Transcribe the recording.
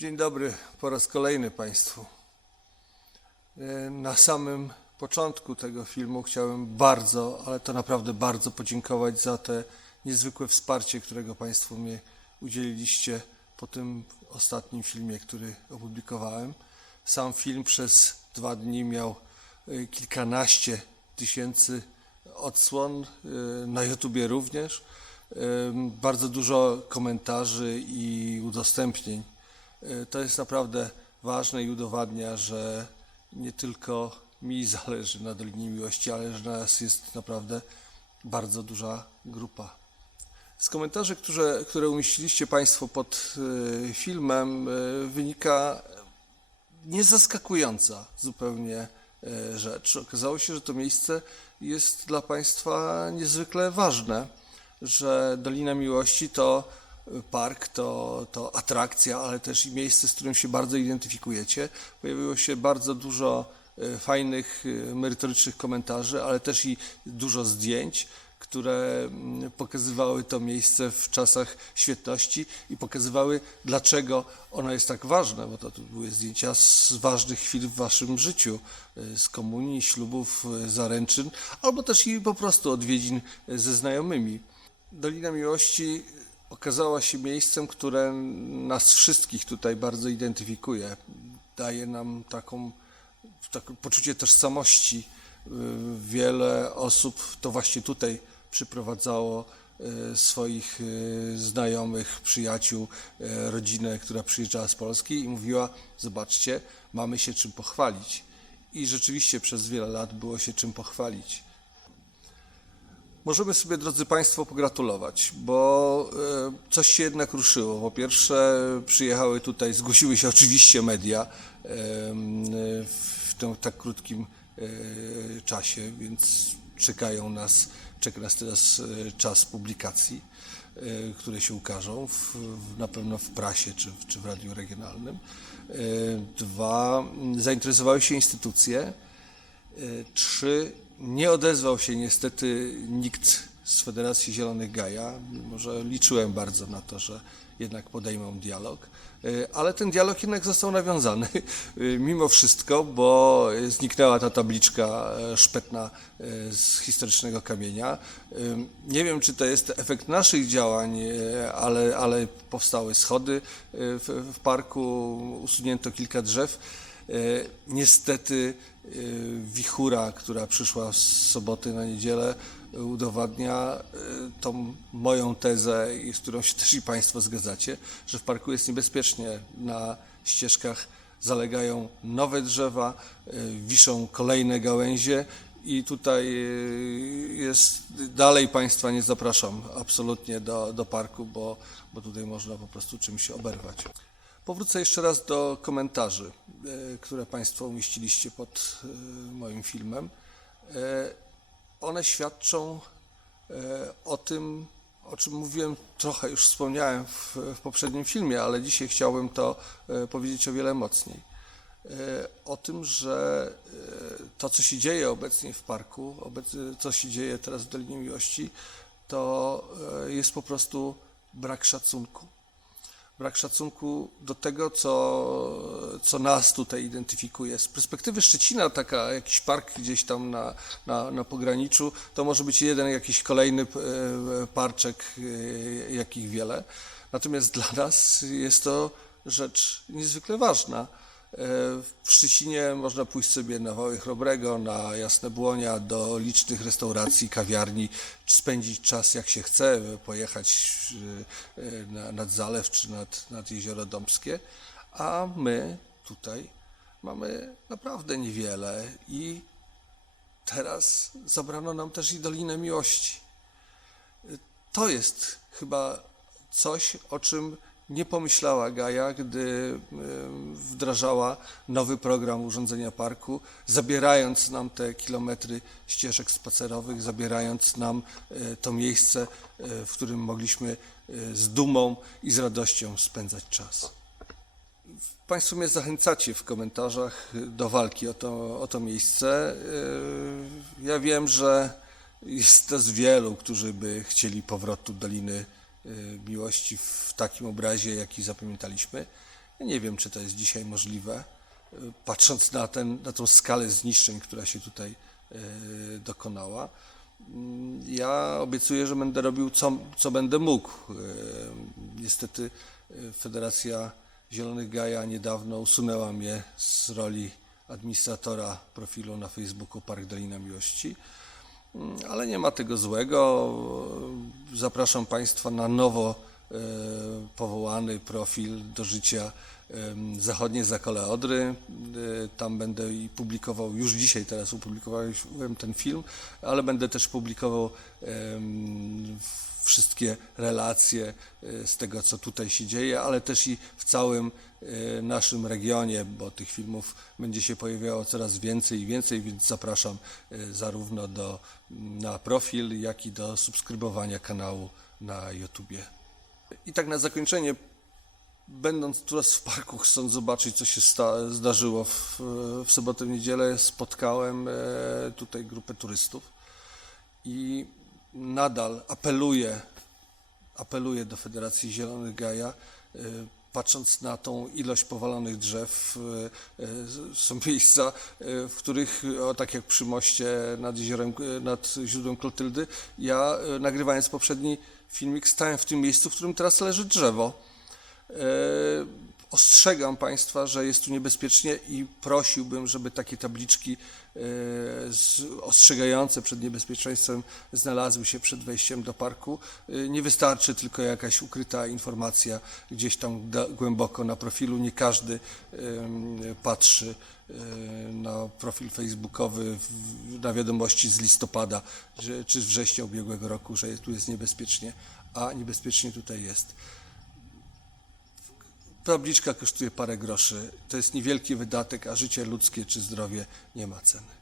Dzień dobry po raz kolejny Państwu. E, Na samym początku tego filmu chciałem bardzo, ale to naprawdę bardzo podziękować za te niezwykłe wsparcie, którego Państwo mi udzieliliście po tym ostatnim filmie, który opublikowałem. Sam film przez dwa dni miał e, kilkanaście tysięcy odsłon, e, na YouTubie również. Bardzo dużo komentarzy i udostępnień. E, To jest naprawdę ważne i udowadnia, że nie tylko mi zależy na Dolinie Miłości, ale że nas jest naprawdę bardzo duża grupa. Z komentarzy, które, które umieściliście Państwo pod e, filmem, e, wynika niezaskakująca zupełnie rzecz. Okazało się, że to miejsce jest dla Państwa niezwykle ważne, że Dolina Miłości to park, to, to atrakcja, ale też i miejsce, z którym się bardzo identyfikujecie. Pojawiło się bardzo dużo e, fajnych, e, merytorycznych komentarzy, ale też i dużo zdjęć, które mm, pokazywały to miejsce w czasach świetności i pokazywały, dlaczego ono jest tak ważne, bo to były zdjęcia z ważnych chwil w waszym życiu, e, z komunii, ślubów, zaręczyn, albo też i po prostu odwiedzin ze znajomymi. Dolina Miłości okazała się miejscem, które nas wszystkich tutaj bardzo identyfikuje. Daje nam taką, takie poczucie tożsamości. Y, Wiele osób to właśnie tutaj przyprowadzało y, swoich y, znajomych, przyjaciół, rodzinę, która przyjeżdżała z Polski i mówiła: Zobaczcie, mamy się czym pochwalić. I rzeczywiście przez wiele lat było się czym pochwalić. Możemy sobie, drodzy Państwo, pogratulować, bo e, coś się jednak ruszyło. Po pierwsze, przyjechały tutaj, zgłosiły się oczywiście media e, w tym tak krótkim e, czasie, więc czekają nas, czeka nas teraz czas publikacji, które się ukażą w, na pewno w prasie czy, czy w radiu regionalnym. Dwa, zainteresowały się instytucje. E, Trzy, nie odezwał się niestety nikt z Federacji Zielonych Gaja, mimo że liczyłem bardzo na to, że jednak podejmą dialog, E, ale ten dialog jednak został nawiązany e, mimo wszystko, bo zniknęła ta tabliczka szpetna z historycznego kamienia. Nie wiem, czy to jest efekt naszych działań, ale, ale powstały schody w, w parku, usunięto kilka drzew. E, Niestety e, wichura, która przyszła z soboty na niedzielę, udowadnia e, tą moją tezę, z którą się też i Państwo zgadzacie, że w parku jest niebezpiecznie. Na ścieżkach zalegają nowe drzewa, wiszą kolejne gałęzie i tutaj jest, dalej Państwa nie zapraszam absolutnie do, do parku, bo, bo tutaj można po prostu czymś oberwać. Powrócę jeszcze raz do komentarzy, e, które Państwo umieściliście pod e, moim filmem. E, One świadczą o tym, o czym mówiłem, trochę już wspomniałem w, w poprzednim filmie, ale dzisiaj chciałbym to powiedzieć o wiele mocniej. O tym, że to, co się dzieje obecnie w parku, co się dzieje teraz w Dolinie Miłości, to jest po prostu brak szacunku brak szacunku do tego, co, co nas tutaj identyfikuje. Z perspektywy Szczecina, taka jakiś park gdzieś tam na, na, na pograniczu, to może być jeden jakiś kolejny e, parczek, e, jakich wiele. Natomiast dla nas jest to rzecz niezwykle ważna. E, W Szczecinie można pójść sobie na Wały Chrobrego, na Jasne Błonia, do licznych restauracji, kawiarni, spędzić czas jak się chce, pojechać e, e, na, nad zalew czy nad, nad Jezioro Dąbskie, a my tutaj mamy naprawdę niewiele i teraz zabrano nam też i Dolinę Miłości. To jest chyba coś, o czym nie pomyślała Gaja, gdy wdrażała nowy program urządzenia parku, zabierając nam te kilometry ścieżek spacerowych, zabierając nam e, to miejsce, e, w którym mogliśmy e, z dumą i z radością spędzać czas. Państwo mnie zachęcacie w komentarzach do walki o to, o to miejsce. Ja wiem, że jest nas wielu, którzy by chcieli powrotu Doliny Miłości w takim obrazie, jaki zapamiętaliśmy. Nie wiem, czy to jest dzisiaj możliwe, y, patrząc na, ten, na tą skalę zniszczeń, która się tutaj y, dokonała. Mm, Ja obiecuję, że będę robił co, co będę mógł. Y, Niestety y, Federacja Zielonych Gaja niedawno usunęła mnie z roli administratora profilu na Facebooku Park Dolina Miłości. Mm, Ale nie ma tego złego. Zapraszam Państwa na nowo powołany profil do życia Zachodnie Zakole Odry. E, Tam będę i publikował, już dzisiaj teraz opublikowałem ten film, ale będę też publikował wszystkie relacje e, z tego, co tutaj się dzieje, ale też i w całym e, naszym regionie, bo tych filmów będzie się pojawiało coraz więcej i więcej, więc zapraszam e, zarówno do, na profil, jak i do subskrybowania kanału na YouTubie. I tak na zakończenie, będąc teraz w parku, chcąc zobaczyć, co się sta- zdarzyło w, w sobotę, w niedzielę, spotkałem e, tutaj grupę turystów i nadal apeluję, apeluję do Federacji Zielonych Gaja, e, patrząc na tą ilość powalonych drzew, e, e, są miejsca, e, w których, o, tak jak przy moście nad jeziorem, nad źródłem Klotyldy, ja nagrywając poprzedni filmik stałem w tym miejscu, w którym teraz leży drzewo. Ostrzegam Państwa, że jest tu niebezpiecznie i prosiłbym, żeby takie tabliczki e, ostrzegające przed niebezpieczeństwem znalazły się przed wejściem do parku. E, Nie wystarczy tylko jakaś ukryta informacja gdzieś tam głęboko na profilu. Nie każdy patrzy e, na profil facebookowy na wiadomości z listopada czy z września ubiegłego roku, że tu jest niebezpiecznie, a niebezpiecznie tutaj jest. Tabliczka kosztuje parę groszy. To jest niewielki wydatek, a życie ludzkie czy zdrowie nie ma ceny.